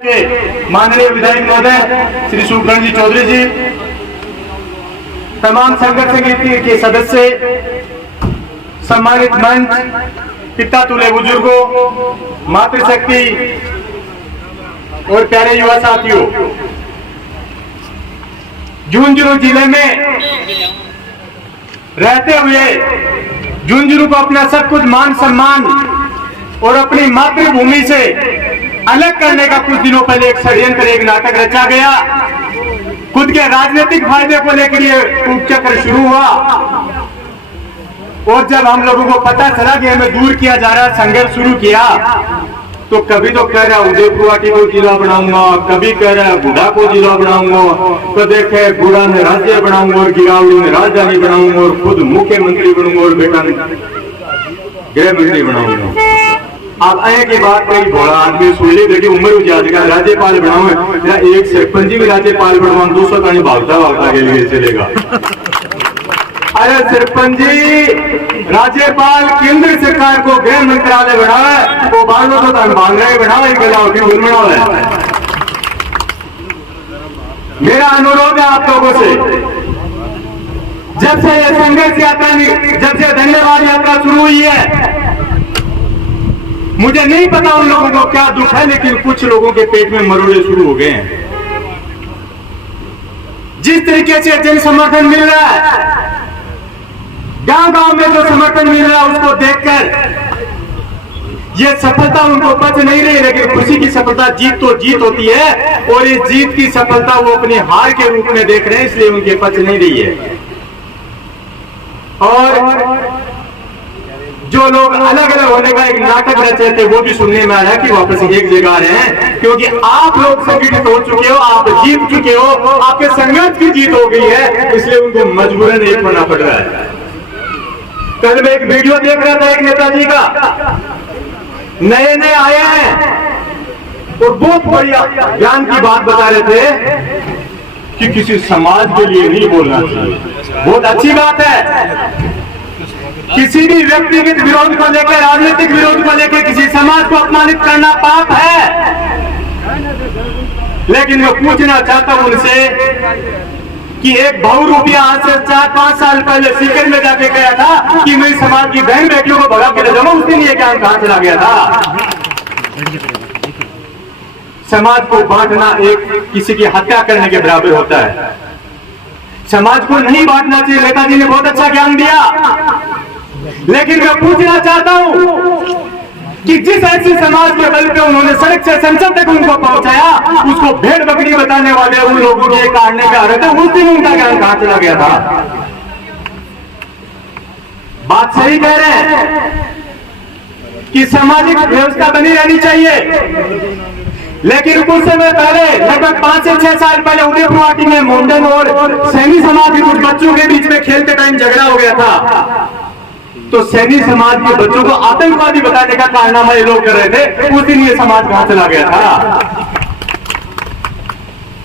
के माननीय विधायक महोदय श्री सुखकर्ण जी चौधरी जी, तमाम संघर्ष समिति के सदस्य, सम्मानित मंच, पिता तुल्य बुजुर्गों, मातृशक्ति और प्यारे युवा साथियों, झुंझुनू जिले में रहते हुए झुंझुनू को अपना सब कुछ मान सम्मान और अपनी मातृभूमि से अलग करने का कुछ दिनों पहले एक षड्यंत्र, एक नाटक रचा गया। खुद के राजनीतिक फायदे को लेकर ये उपचक्र शुरू हुआ और जब हम लोगों को पता चला कि हमें दूर किया जा रहा, संघर्ष शुरू किया, तो कभी तो कह रहा उदयपुर को जिला बनाऊंगा, कभी कह रहा गुड़ा को जिला बनाऊंगा, तो देखे गुड़ा में राज्य बनाऊंगा और गिरावली में राजधानी बनाऊंगा और खुद मुख्यमंत्री बनूंगा और बेटा गृह मंत्री बनाऊंगा। अब आए की बात कही बड़ा आदमी सुन ली, देखिए उम्र हो जाएगा, राज्यपाल बनाऊंगा, एक सरपंच भी राज्यपाल बनवा 200 का नहीं भागता भागता के लिए चलेगा। अरे सरपंच जी, राज्यपाल केंद्र सरकार को गृह मंत्रालय बनावे, वो बालों तो बांध रहे बनावे, मेरा अनुरोध है आप लोगों से, जब से ये संघर्ष यात्रा, जब से धन्यवाद यात्रा शुरू हुई है, मुझे नहीं पता उन लोगों को क्या दुख है, लेकिन कुछ लोगों के पेट में मरोड़े शुरू हो गए हैं। जिस तरीके से जन समर्थन मिल रहा है, गांव गांव में जो समर्थन मिल रहा है, उसको देखकर ये सफलता उनको पच नहीं रही, लेकिन खुशी की सफलता, जीत तो जीत होती है और इस जीत की सफलता वो अपनी हार के रूप में देख रहे हैं, इसलिए उनके पच नहीं रही है। और जो लोग अलग अलग होने का एक नाटक रचे थे, वो भी सुनने में आ रहा है कि वापस एक जगह आ रहे हैं, क्योंकि आप लोग संगठित हो चुके हो, आप जीत चुके हो, आपके संघर्ष की जीत हो गई है, इसलिए उनको मजबूरन एक होना पड़ रहा है। कल मैं एक वीडियो देख रहा था एक नेताजी का, नए नए आए हैं और बहुत बढ़िया ज्ञान की बात बता रहे थे कि किसी समाज के लिए नहीं बोलना चाहिए। बहुत अच्छी बात है, किसी भी व्यक्तिगत विरोध को लेकर, राजनीतिक विरोध को लेकर किसी समाज को अपमानित करना पाप है, लेकिन मैं पूछना चाहता हूं उनसे कि एक बहुरूपिया आज से 4-5 साल पहले सीकर में जाके गया था कि मैं समाज की बहन बेटियों को भगा के ले जाऊंगा, उस दिन ये ज्ञान कहां चला गया था? समाज को बांटना एक किसी की हत्या करने के बराबर होता है। समाज को नहीं बांटना चाहिए। नेताजी ने बहुत अच्छा ज्ञान दिया, लेकिन मैं पूछना चाहता हूं कि जिस ऐसे समाज के बल पे उन्होंने सड़क से संसद तक उनको पहुंचाया, उसको भेड़ बकरी बताने वाले उन लोगों के काटने पे आ रहे थे, उस दिन उनका ज्ञान कहां चला गया था? बात सही कह रहे हैं कि सामाजिक व्यवस्था बनी रहनी चाहिए, लेकिन कुछ समय पहले, लगभग 5 से 6 साल पहले उदयपुर में मोमडन और सैनी समाज के कुछ बच्चों के बीच में खेलते टाइम झगड़ा हो गया था, तो सैनी समाज के बच्चों को आतंकवादी बताने का कारनामा ये लोग कर रहे थे, उस दिन ये समाज कहां चला गया था?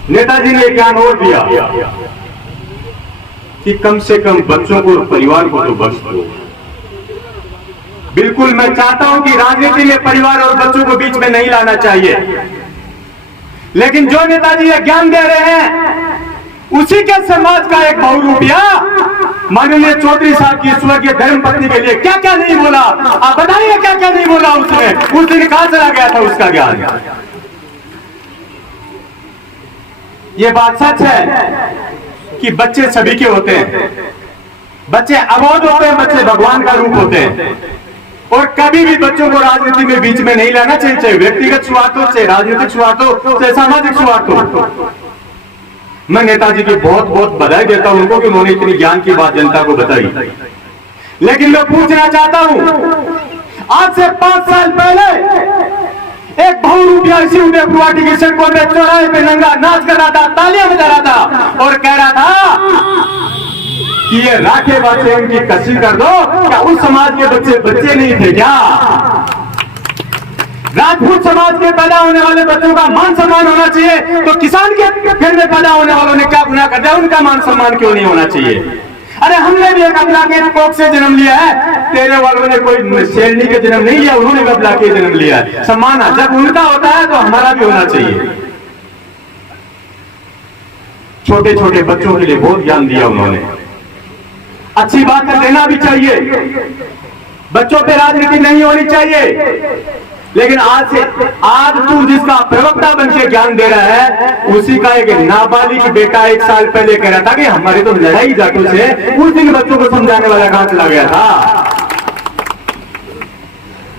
नेताजी ने ज्ञान और दिया कि कम से कम बच्चों को और परिवार को तो बख्श दो। बिल्कुल मैं चाहता हूं कि राजनीति में परिवार और बच्चों को बीच में नहीं लाना चाहिए, लेकिन जो नेताजी ये ज्ञान दे रहे हैं, उसी के समाज का एक बहुरूपिया माननीय चौधरी साहब की स्वर्गीय धर्मपत्नी के लिए क्या क्या नहीं बोला? आप बताइए क्या क्या नहीं बोला उसने? उस दिन कहां चला गया था उसका ज्ञान? ये बात सच है कि बच्चे सभी के होते हैं, बच्चे अबोध होते हैं, बच्चे भगवान का रूप होते हैं, और कभी भी बच्चों को राजनीति में बीच में नहीं लाना चाहिए, चाहे व्यक्तिगत स्वार्थ हो, चाहे राजनीतिक स्वार्थ हो, चाहे सामाजिक स्वार्थ हो। मैं नेताजी की बहुत बहुत बधाई देता हूं उनको कि उन्होंने इतनी ज्ञान की बात जनता को बताई, लेकिन मैं पूछना चाहता हूं, आज से 5 साल पहले एक बहुरूपिया इसी उदयपुर की सड़कों पे, चौराहे पे नंगा नाच कर रहा था, तालियां बजा रहा था और कह रहा था कि ये राखे बातें उनकी कसी कर दो। क्या उस समाज के बच्चे नहीं थे क्या? राजपूत समाज के पैदा होने वाले बच्चों का मान सम्मान होना चाहिए, तो किसान के घर में पैदा होने वालों ने क्या गुनाह कर दिया? उनका मान सम्मान क्यों नहीं होना चाहिए? अरे हमने भी एक अबला के कोख से जन्म लिया है, तेरे वालों ने कोई शेरनी के जन्म नहीं लिया, उन्होंने अबला के जन्म लिया है। सम्मान जब उनका होता है तो हमारा भी होना चाहिए। छोटे छोटे बच्चों के लिए बहुत ज्ञान दिया उन्होंने। अच्छी बात है, देना भी चाहिए, बच्चों पे राजनीति नहीं होनी चाहिए। लेकिन आज तू जिसका प्रवक्ता बन के ज्ञान दे रहा है, उसी का एक नाबालिग बेटा 1 साल पहले कह रहा था कि हमारी तो लड़ाई जाटों से, उस दिन बच्चों को समझाने वाला कहां चला गया था?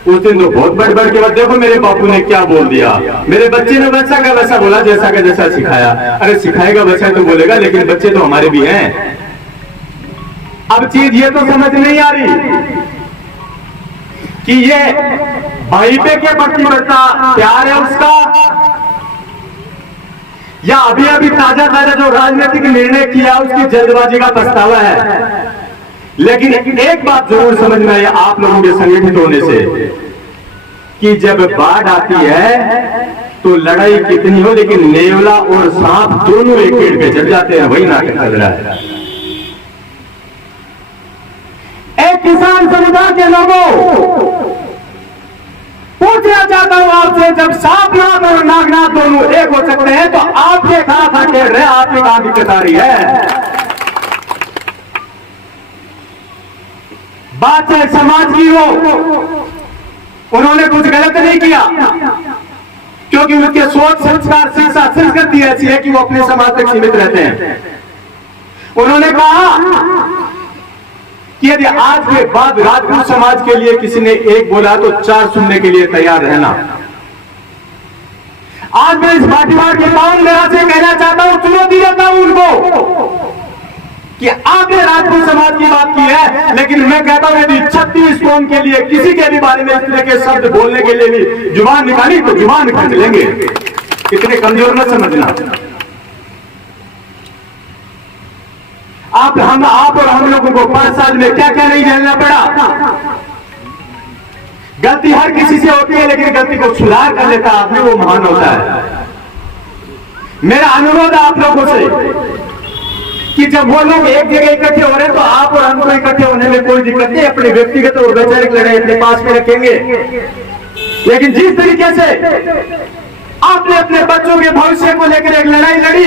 उस दिन तो बहुत बढ़ के बाद देखो मेरे बापू ने क्या बोल दिया, मेरे बच्चे ने वैसा का वैसा बोला, जैसा का जैसा सिखाया। अरे सिखाएगा बच्चा तो बोलेगा, लेकिन बच्चे तो हमारे भी हैं। अब चीज ये तो समझ नहीं आ रही कि ये भाई पे के प्रति बढ़ता प्यार है उसका, या अभी अभी ताजा जो राजनीतिक निर्णय किया उसकी जल्दबाजी का पछतावा है। लेकिन एक बात जरूर समझ में आई आप लोगों के संगठित होने से, कि जब बाढ़ आती है तो लड़ाई कितनी हो, लेकिन नेवला और सांप दोनों एक पेड़ पे चढ़ जाते हैं। वही नाटक चल रहा है। एक किसान समुदाय के लोगों, पूछना चाहता हूं आपसे, जब सांपनाथ और नागनाथ दोनों एक हो सकते हैं तो आप ये कहां था कह रहे हैं, आपकी कहां दिक्कत आ रही है? बात चाहे समाज की हो, उन्होंने कुछ गलत नहीं किया, क्योंकि उनके सोच संस्कार शिक्षा संस्कृति ऐसी है कि वो अपने समाज तक सीमित रहते हैं। उन्होंने कहा कि यदि आज के बाद राजपूत समाज के लिए किसी ने एक बोला तो 4 सुनने के लिए तैयार रहना। आज मैं इस बाटीवार के पावन मेरा से कहना चाहता हूं, चुनौती देता हूं उनको कि आपने राजपूत समाज की बात की है, लेकिन मैं कहता हूं यदि 36 कौम के लिए किसी के भी बारे में इस तरह के शब्द बोलने के लिए भी जुबान निकाली तो जुबान खींच लेंगे। इतने कमजोर न समझना। आप और हम लोगों को 5 साल में क्या क्या नहीं झेलना पड़ा। गलती हर किसी से होती है, लेकिन गलती को सुधार कर लेता आदमी वो महान होता है। मेरा अनुरोध आप लोगों से कि जब वो लोग एक जगह इकट्ठे हो रहे हैं तो आप और हमको इकट्ठे होने में कोई दिक्कत नहीं, अपने व्यक्तिगत और वैचारिक लड़ाई अपने पास में रखेंगे। लेकिन जिस तरीके से आपने अपने बच्चों के भविष्य को लेकर एक लड़ाई लड़ी,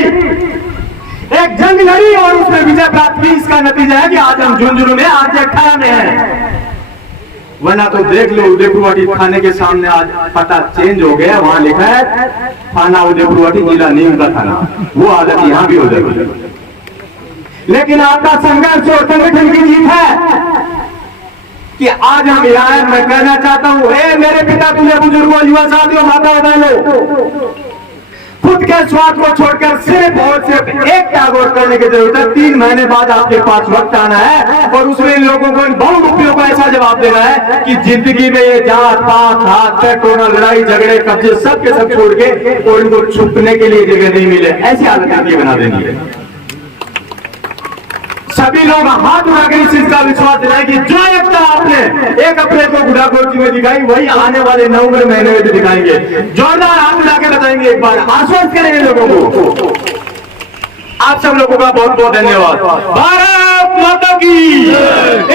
एक जंग लड़ी और उसमें विजय प्राप्त की, इसका नतीजा है कि आज हम झुंझुनू में आज 18 में हैं। वरना तो देख लो उदयपुरवाटी थाने के सामने आज पता चेंज हो गया, वहां लिखा है थाना उदयपुरवाटी, जिला नीम का थाना। वो हालत यहां भी हो जाएगी। लेकिन आपका संघर्ष और संगठन की जीत है कि आज हम यहाँ हैं। मैं कहना चाहता हूं, मेरे पिता तुझे बुजुर्गों, युवा साथियों, माता बहनों, खुद के स्वार्थ को छोड़कर सिर्फ और सिर्फ एक टागोर करने की जरूरत है। 3 महीने बाद आपके पास वक्त आना है और उसमें इन लोगों को, इन बहु रुपयों को ऐसा जवाब देना है कि जिंदगी में ये जात पात हाथ पैर टोना लड़ाई झगड़े कब्जे सब के सब छोड़ के और इनको छुपने के लिए जगह नहीं मिले, ऐसी हालत बना देनी है। सभी लोग हाथ उठाकर इस चीज का विश्वास दिलाए कि जो एकता आपने 1 अप्रैल को गुड़ाकोट में दिखाई, वही आने वाले नवंबर महीने में भी दिखाएंगे। जोरदार हाथ उठा के बताएंगे, एक बार आश्वस्त करेंगे लोगों को। आप सब लोगों का बहुत बहुत धन्यवाद। भारत माता की,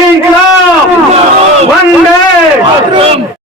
इंकलाब, वंदे।